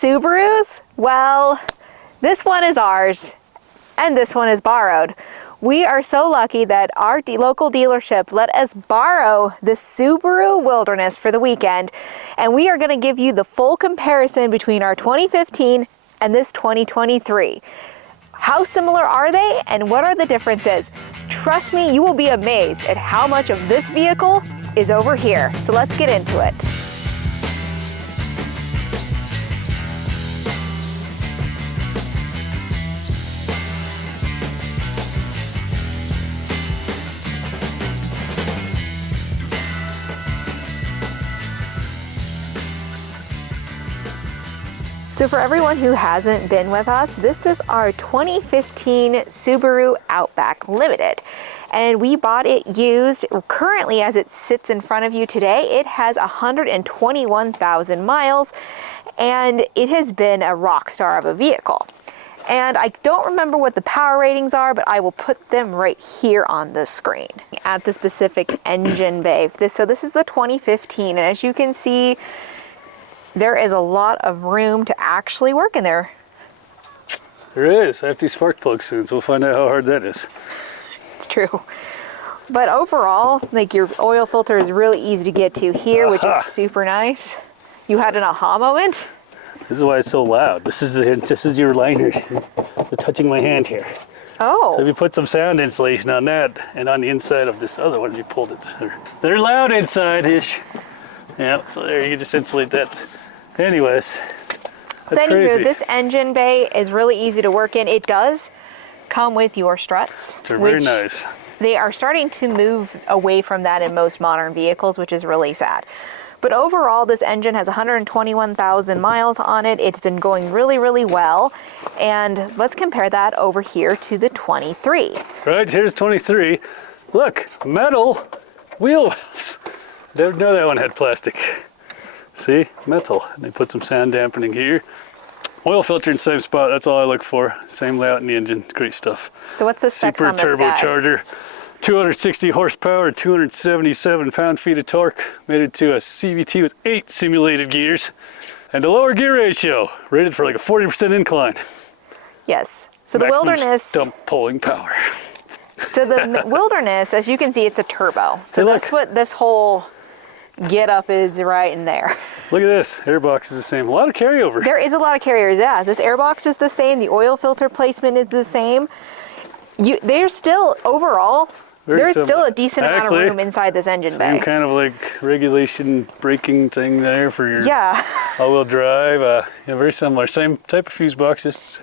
Subarus? Well, this one is ours and this one is borrowed. We are so lucky that our local dealership let us borrow the Subaru Wilderness for the weekend, and we are going to give you the full comparison between our 2015 and this 2023. How similar are they and what are the differences? Trust me, you will be amazed at how much of this vehicle is over here. So let's get into it. So for everyone who hasn't been with us, this is our 2015 Subaru Outback Limited. And we bought it used. Currently, as it sits in front of you today, it has 121,000 miles, and it has been a rock star of a vehicle. And I don't remember what the power ratings are, but I will put them right here on the screen at the specific engine bay. So this is the 2015, and as you can see, there is a lot of room to actually work in there. There is. I have to spark plug soon, so we'll find out how hard that is. It's true. But overall, like, your oil filter is really easy to get to here, which is super nice. You had an aha moment? This is why it's so loud. This is your liner. They're touching my hand here. Oh. So if you put some sound insulation on that and on the inside of this other one, you pulled it. They're loud inside-ish. Yeah, so there you just insulate that. Anyways, that's crazy. This engine bay is really easy to work in. It does come with your struts. They're very nice. They are starting to move away from that in most modern vehicles, which is really sad. But overall, this engine has 121,000 miles on it. It's been going really, really well. And let's compare that over here to the 23. Right, here's 23. Look, metal wheels. Didn't know that one had plastic. See, metal. And they put some sound dampening here. Oil filter in the same spot, that's all I look for. Same layout in the engine, great stuff. So what's the specs on this guy? Super turbocharger, 260 horsepower, 277 pound-feet of torque, made it to a CVT with 8 simulated gears, and a lower gear ratio, rated for like a 40% incline. Yes, so the Wilderness... stump pulling power. So the Wilderness, as you can see, it's a turbo. So that's what this whole get up is right in there. Look at this, airbox is the same. A lot of carryover. There is a lot of carriers, yeah. This airbox is the same, the oil filter placement is the same. They're still, overall, there's still a decent amount of room inside this engine bay. Same kind of like regulation braking thing there for your all-wheel drive. Yeah, very similar, same type of fuse box, just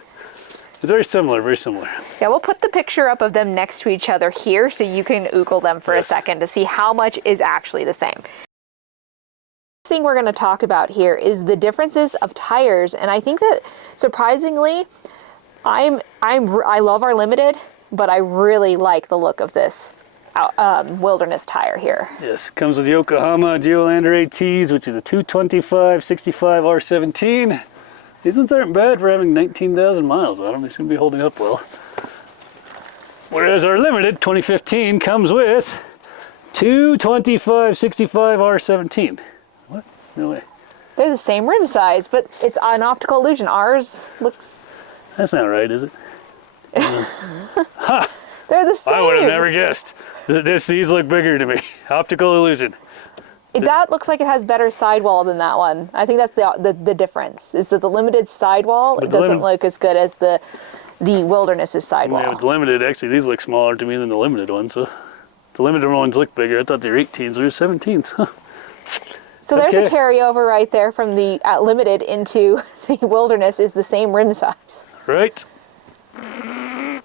it's very similar, very similar. Yeah, we'll put the picture up of them next to each other here so you can Google them for a second to see how much is actually the same. The thing we're going to talk about here is the differences of tires, and I think that surprisingly, I love our Limited, but I really like the look of this Wilderness tire here. Yes, comes with the Yokohama Geolander ATs, which is a 225/65 R17. These ones aren't bad for having 19,000 miles on them. They seem to be holding up well. Whereas our Limited 2015 comes with 225/65 R17. What? No way. They're the same rim size, but it's an optical illusion. Ours looks... That's not right, is it? Ha! They're the same. I would have never guessed. These look bigger to me. Optical illusion. That looks like it has better sidewall than that one. I think that's the difference, is that the Limited sidewall doesn't look as good as the Wilderness's sidewall. Yeah, with the Limited, actually, these look smaller to me than the Limited ones. So the Limited ones look bigger. I thought they were 18s, they were 17s. Huh. So there's a carryover right there from the Limited into the Wilderness is the same rim size. Right. Oh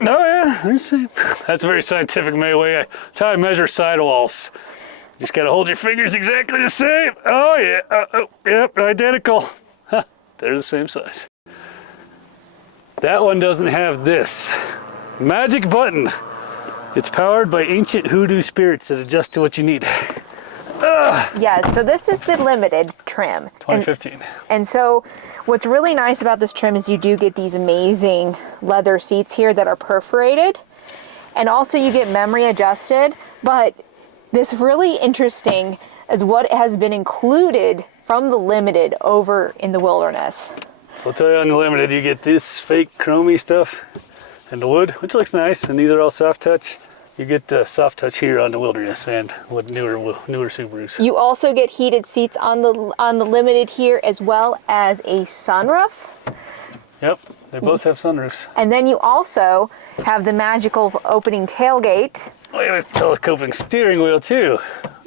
yeah, they're the same. That's a very scientific way. That's how I measure sidewalls. Just gotta hold your fingers exactly the same. Oh yeah, yep, identical. Huh, they're the same size. That one doesn't have this magic button. It's powered by ancient hoodoo spirits that adjust to what you need. Yeah, so this is the Limited trim. 2015. And so what's really nice about this trim is you do get these amazing leather seats here that are perforated. And also you get memory adjusted. But this really interesting is what has been included from the Limited over in the Wilderness. So I'll tell you, on the Limited, you get this fake chromey stuff and the wood, which looks nice, and these are all soft touch. You get the soft touch here on the Wilderness and with newer Subarus. You also get heated seats on the Limited here, as well as a sunroof. Yep, they both have sunroofs. And then you also have the magical opening tailgate. Oh, you have a telescoping steering wheel too.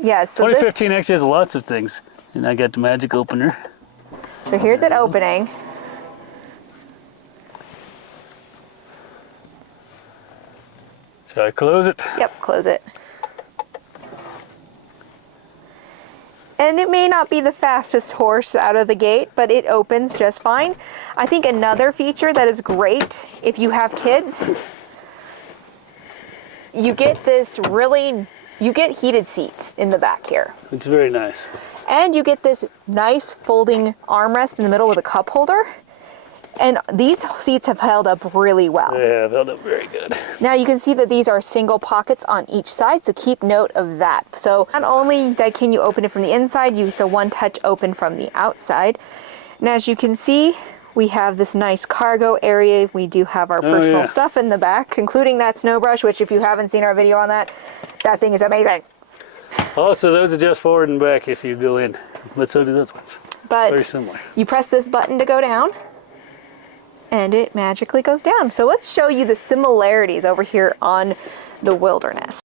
Yes. So 2015 actually has lots of things. And I got the magic opener. So here's it opening. Shall I close it? Yep, close it. And it may not be the fastest horse out of the gate, but it opens just fine. I think another feature that is great if you have kids, you get heated seats in the back here. It's very nice. And you get this nice folding armrest in the middle with a cup holder. And these seats have held up really well. They have held up very good. Now you can see that these are single pockets on each side, so keep note of that. So not only that can you open it from the inside, it's a one-touch open from the outside. And as you can see, we have this nice cargo area. We do have our personal stuff in the back, including that snow brush, which if you haven't seen our video on that, that thing is amazing. Also, those adjust forward and back if you go in, but so do those ones. But very similar. You press this button to go down, and it magically goes down. So let's show you the similarities over here on the Wilderness.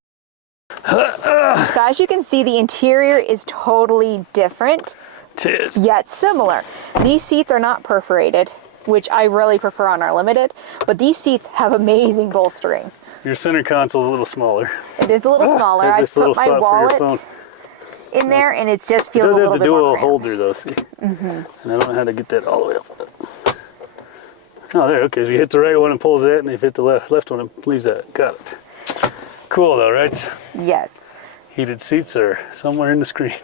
So as you can see, the interior is totally different, It is. yet similar. These seats are not perforated, which I really prefer on our Limited, but these seats have amazing bolstering. Your center console is a little smaller. It is a little smaller. I put my wallet in there, and it just feels a little bit more It does have the dual cramped. holder though, see? And I don't know how to get that all the way up. Oh, there, okay, so you hit the right one and pulls that, and if you hit the left one and leaves that. Got it. Cool though, right? Yes. Heated seats are somewhere in the screen.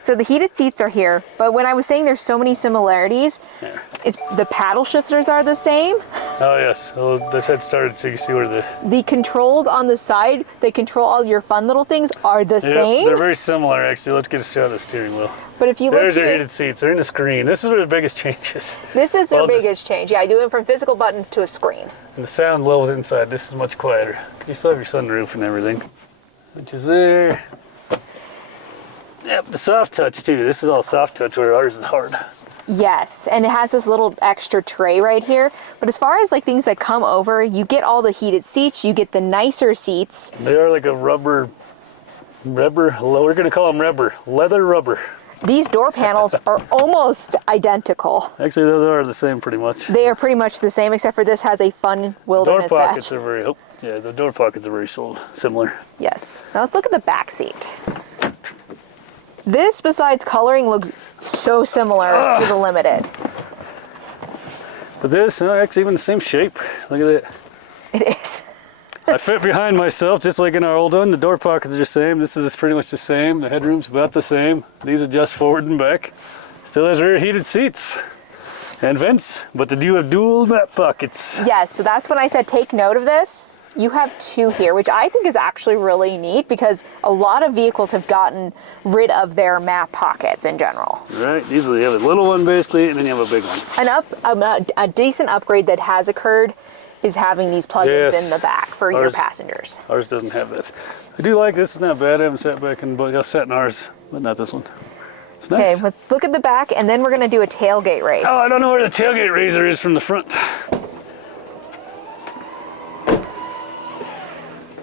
So the heated seats are here, but when I was saying there's so many similarities, There. is the paddle shifters are the same. Oh yes, so let's head started so you can see where The controls on the side that control all your fun little things are the same. They're very similar actually. Let's get a shot of the steering wheel. But if you look There's their here, heated seats. They're in the screen. This is where the biggest change is. this is their Well, this- biggest change. Yeah, I do it from physical buttons to a screen. And the sound levels inside. This is much quieter. You still have your sunroof and everything, which is there. Yep, the soft touch too. This is all soft touch where ours is hard. Yes, and it has this little extra tray right here. But as far as like things that come over, you get all the heated seats, you get the nicer seats. They are like a rubber, we're gonna call them leather rubber. These door panels are almost identical. Actually, those are the same pretty much. They are pretty much the same, except for this has a fun Door Wilderness pockets badge. are very, the door pockets are very similar. Yes. Now let's look at the back seat. This, besides coloring, looks so similar to the Limited. But this, actually even the same shape. Look at that. It is. I fit behind myself just like in our old one. The door pockets are the same. This is pretty much the same. The headroom's about the same. These adjust forward and back. Still has rear heated seats and vents, but they do have dual map pockets. Yes, so that's when I said take note of this. You have two here, which I think is actually really neat because a lot of vehicles have gotten rid of their map pockets in general. Right, these you have a little one basically, and then you have a big one. A decent upgrade that has occurred is having these plugins in the back for your passengers. Ours doesn't have this. I do like this. It's not bad. I haven't sat back in, but I've sat in ours, but not this one. It's nice. Okay, let's look at the back, and then we're going to do a tailgate race. Oh, I don't know where the tailgate razor is from the front.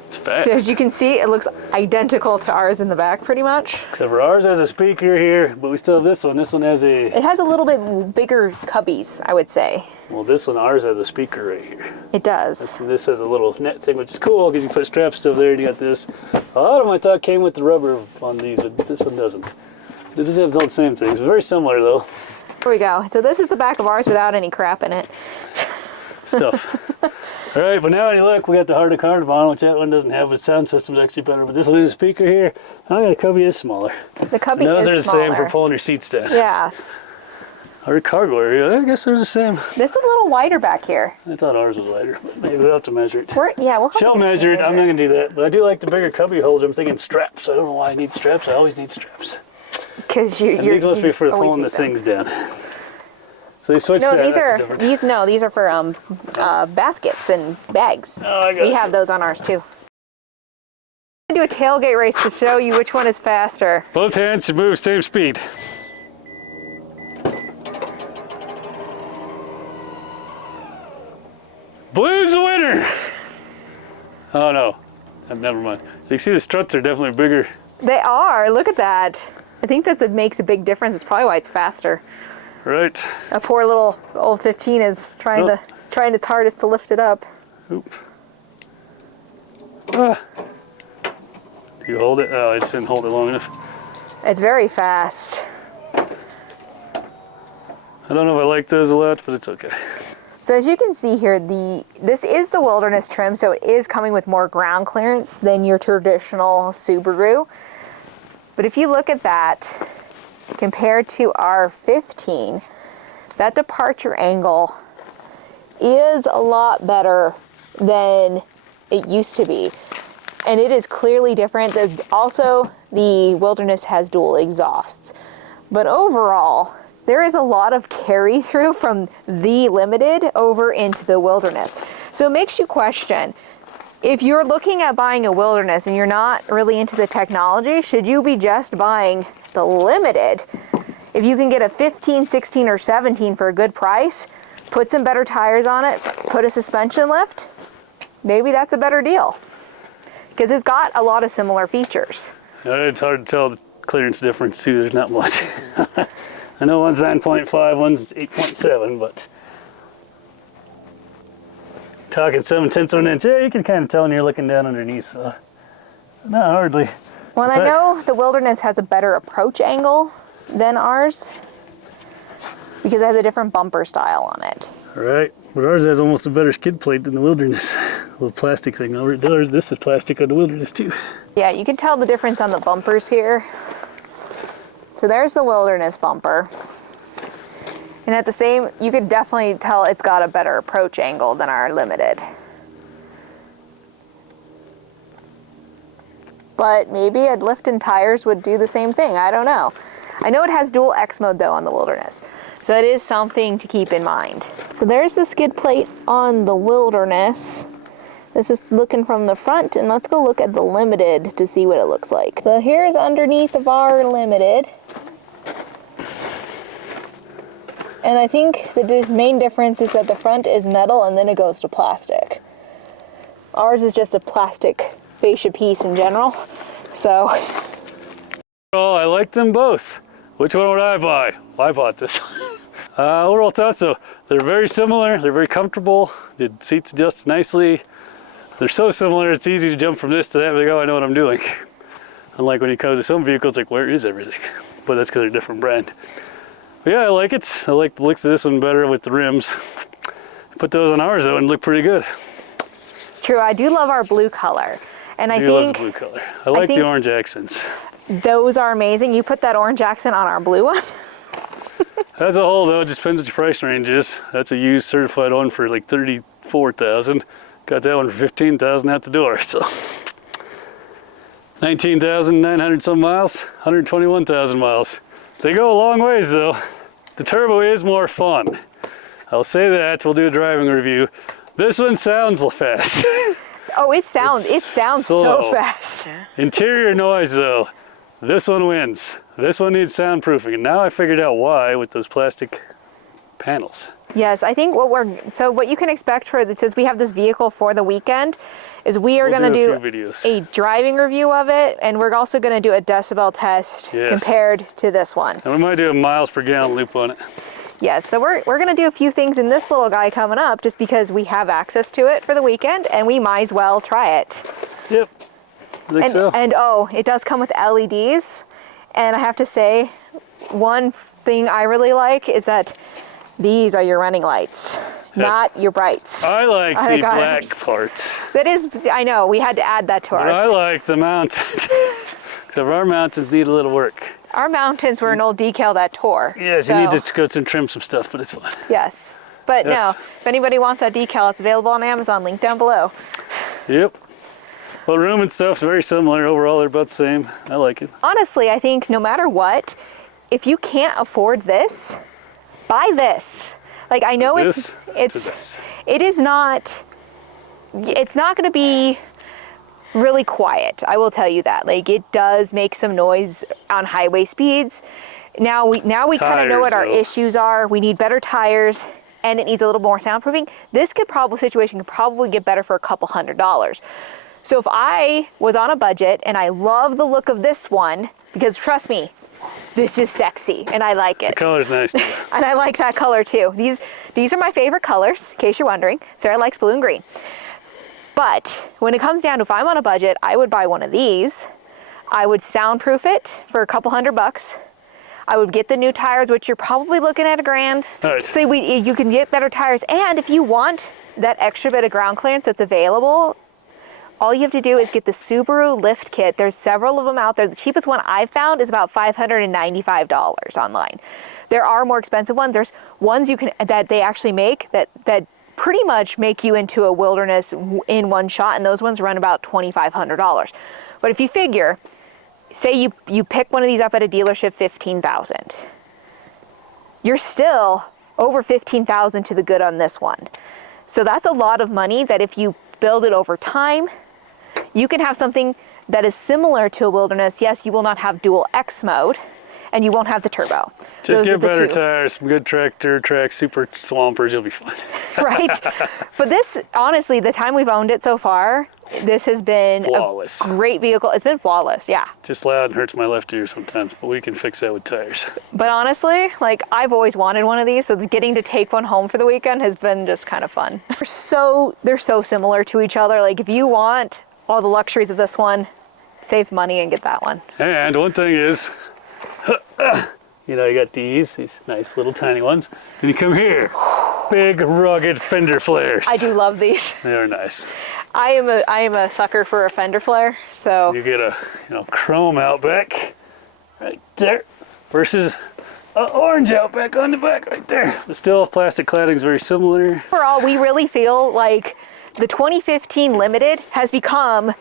It's fat. So as you can see, it looks identical to ours in the back, pretty much. Except for ours has a speaker here, but we still have this one. This one has a... It has a little bit bigger cubbies, I would say. Well, this one, ours has a speaker right here. It does. And this has a little net thing, which is cool because you put straps still there and you got this. A lot of them I thought came with the rubber on these, but this one doesn't. It doesn't have all the same things. Very similar though. Here we go. So this is the back of ours without any crap in it. Stuff. All right, but now when you look, we got the harder carbon, which that one doesn't have, but sound system's actually better. But this one is a speaker here. I got a cubby is smaller. The cubby And those is are the smaller. same for pulling your seats down. Yeah. Our cargo area, I guess they're the same. This is a little wider back here. I thought ours was wider, but maybe we'll have to measure it. We'll have She'll to measure it. I'm not gonna do that, but I do like the bigger cubby holder. I'm thinking straps. I don't know why I need straps. I always need straps. Because these must be for pulling the things down. So they switched that. These are for baskets and bags. Oh, I got We have those on ours too. I'm gonna do a tailgate race to show you which one is faster. Both hands should move same speed. Blue's the winner! Oh no, never mind. You can see the struts are definitely bigger. They are, look at that. I think that makes a big difference. It's probably why it's faster. Right. A poor little old 15 is trying its hardest to lift it up. Oops. Ah. Do you hold it? Oh, I just didn't hold it long enough. It's very fast. I don't know if I like those a lot, but it's okay. So as you can see here, this is the Wilderness trim, so it is coming with more ground clearance than your traditional Subaru. But if you look at that, compared to our 15, that departure angle is a lot better than it used to be. And it is clearly different. Also, the Wilderness has dual exhausts. But overall, there is a lot of carry through from the Limited over into the Wilderness. So it makes you question, if you're looking at buying a Wilderness and you're not really into the technology, should you be just buying the Limited? If you can get a 15, 16, or 17 for a good price, put some better tires on it, put a suspension lift, maybe that's a better deal. Because it's got a lot of similar features. It's hard to tell the clearance difference too, there's not much. I know one's 9.5, one's 8.7, but talking 7/10 of an inch, yeah, you can kind of tell when you're looking down underneath, so not hardly. Well, I know the Wilderness has a better approach angle than ours because it has a different bumper style on it. Right, but ours has almost a better skid plate than the Wilderness. A little plastic thing over it. This is plastic on the Wilderness too. Yeah, you can tell the difference on the bumpers here. So there's the Wilderness bumper. And at the same, you could definitely tell it's got a better approach angle than our Limited. But maybe a lift and tires would do the same thing, I don't know. I know it has dual X mode though on the Wilderness. So it is something to keep in mind. So there's the skid plate on the Wilderness. This is looking from the front, and let's go look at the Limited to see what it looks like. So here's underneath of our Limited. And I think the main difference is that the front is metal and then it goes to plastic. Ours is just a plastic fascia piece in general, so. Oh, I like them both. Which one would I buy? Well, I bought this one. Overall thoughts, so they're very similar, they're very comfortable, the seats adjust nicely. They're so similar, it's easy to jump from this to that, like, oh, I know what I'm doing. Unlike when you come to some vehicles, like, where is everything? But that's because they're a different brand. But yeah, I like it. I like the looks of this one better with the rims. Put those on ours though and look pretty good. It's true, I do love our blue color. And I love think the blue color. I like the orange accents. Those are amazing. You put that orange accent on our blue one. As a whole though, it just depends what your price range is. That's a used certified one for like $34,000. Got that one for $15,000 out the door, so. 19,900 some miles, 121,000 miles. They go a long ways though. The turbo is more fun. I'll say that, we'll do a driving review. This one sounds fast. Oh, it sounds so fast. Interior noise though, this one wins. This one needs soundproofing, and now I figured out why with those plastic panels. Yes, I think what you can expect for this, since we have this vehicle for the weekend, is we'll going to do a driving review of it, and we're also going to do a decibel test compared to this one. And we might do a miles per gallon loop on it. Yes, so we're going to do a few things in this little guy coming up just because we have access to it for the weekend, and we might as well try it. Yep, I think so. And oh, it does come with LEDs, and I have to say, one thing I really like is that these are your running lights, not your brights. I like the black part. That is, I know, we had to add that to ours. I like the mountains. Except our mountains need a little work. Our mountains were an old decal that tore. Yes, you need to go and trim some stuff, but it's fine. Yes, but no, if anybody wants that decal, it's available on Amazon, link down below. Yep. Well, room and stuff's very similar. Overall, they're about the same. I like it. Honestly, I think no matter what, if you can't afford this, buy this. Like, I know it is not, it's not going to be really quiet. I will tell you that. Like, it does make some noise on highway speeds. Now we kind of know what our issues are. We need better tires, and it needs a little more soundproofing. This situation could probably get better for a couple $100s. So if I was on a budget and I love the look of this one, because trust me, this is sexy and I like it. The color's nice too. And I like that color too. These are my favorite colors, in case you're wondering. Sarah likes blue and green. But when it comes down to if I'm on a budget, I would buy one of these. I would soundproof it for a couple $100. I would get the new tires, which you're probably looking at $1,000. Right. So you can get better tires. And if you want that extra bit of ground clearance that's available, all you have to do is get the Subaru lift kit. There's several of them out there. The cheapest one I've found is about $595 online. There are more expensive ones. There's ones that they actually make that pretty much make you into a wilderness in one shot, and those ones run about $2,500. But if you figure, say you pick one of these up at a dealership, $15,000. You're still over $15,000 to the good on this one. So that's a lot of money that if you build it over time, you can have something that is similar to a wilderness. Yes, you will not have dual X mode, and you won't have the turbo. Just get better tires, some good tractor tracks, super swampers, you'll be fine. Right? But this, honestly, the time we've owned it so far, this has been flawless. A great vehicle. It's been flawless, yeah. Just loud and hurts my left ear sometimes, but we can fix that with tires. But honestly, like, I've always wanted one of these, so getting to take one home for the weekend has been just kind of fun. They're so similar to each other. Like, if you want all the luxuries of this one, save money and get that one. And one thing is, you know, you got these nice little tiny ones. Then you come here, big rugged fender flares. I do love these. They are nice. I am a sucker for a fender flare, so. You get a chrome Outback right there versus an orange Outback on the back right there. But still, plastic cladding is very similar. Overall, we really feel like the 2015 Limited has become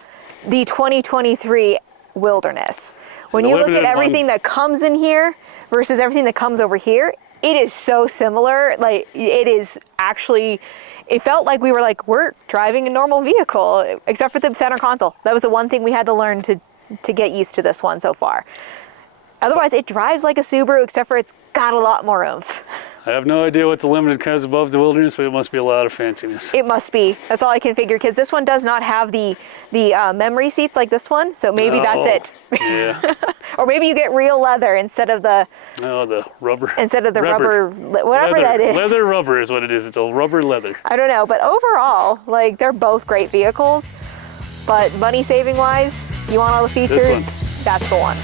the 2023 Wilderness. When you look at everything that comes in here versus everything that comes over here, it is so similar. Like, it is actually, it felt like we're driving a normal vehicle, except for the center console. That was the one thing we had to learn to get used to this one so far. Otherwise, it drives like a Subaru, except for it's got a lot more oomph. I have no idea what the Limited has above the Wilderness, but it must be a lot of fanciness. It must be. That's all I can figure, because this one does not have the memory seats like this one, so maybe that's it. Yeah. Or maybe you get real leather instead of the rubber. Instead of the rubber whatever that is. Leather rubber is what it is. It's a rubber leather. I don't know, but overall, like, they're both great vehicles, but money saving wise, you want all the features, that's the one.